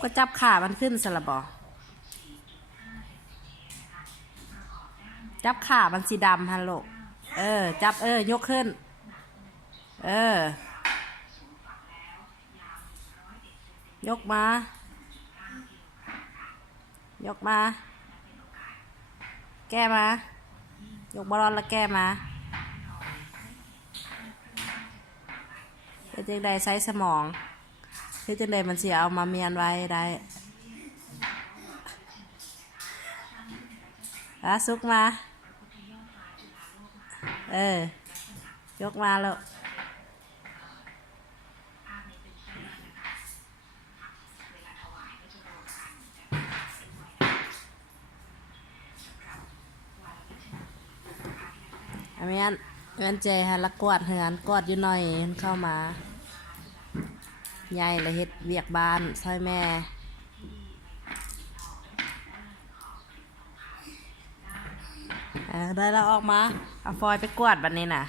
ก็จับขามันขึ้นสลับบอจับขามันสีดำฮัลโหลจับยกขึ้นยกมายกมาแก้มายกบอลแล้วแก้มาเป็นจังใดใช้สมองเป็นจังใดมันเสียเอามาเมียนไว้ได้ซุกมายกมาแล้วเมียนเจฮะละกวาดเหือนกวาดอยู่หน่อยเข้ามาใหญ่ละเฮ็ดเวียกบ้านซอยแม่ได้แล้วออกมาเอาฟอยไปกวาดบัดนี้น่ะ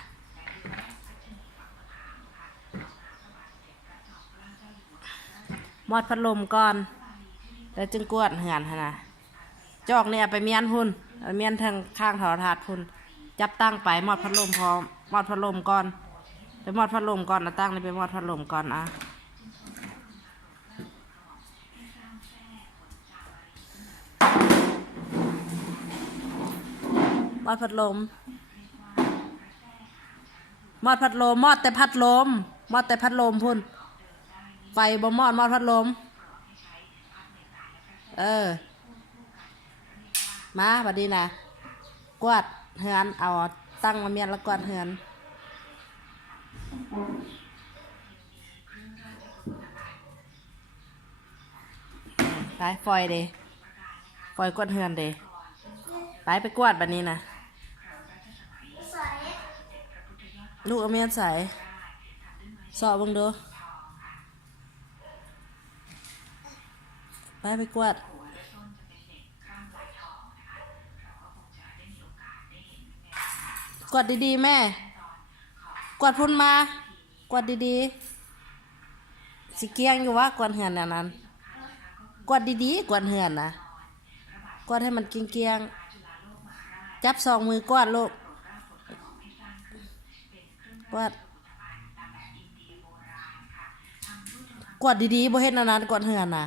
มอดพัดลมก่อนแล้วจึงกวาดเหือนฮะนะจอกเนี่ยไปเมียนหุ่นเมียนทางข้างโทรทัศน์หุ่นจับตั้งไปมอดพัดลมพอมอดพัดลมก่อนไปมอดพัดลมก่อนนะตั้งเลยไปมอดพัดลมก่อนมอดพัดลมมอดพัดลมมอดแต่พัดลมมอดแต่พัดลมพุ่นไฟบ่มอดมอดพัดลมมาบัดนี้นะกวาดเฮือนเอาตั้งมาเมียนแล้วกวาดเฮือนไปฟอยเดฟอยกวาดเฮือนเดไปกวาดบัดนี้นะลูกเอาเมียนใส่สอบบังดูไปกวาดกวาดดีๆแม่กวาดพุ่นมากวาดดีๆสิเกียงอยู่วะกวาดเหือนนั้นกวาดดีๆกวาดเหือนนะกวาดให้มันเกียงๆจับ2 มือกวาดลูกกวาดดีๆบ่เฮ็ดนานๆกวาดเหือนน่ะ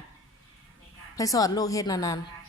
ไปสอนลูกเฮ็ดนานๆ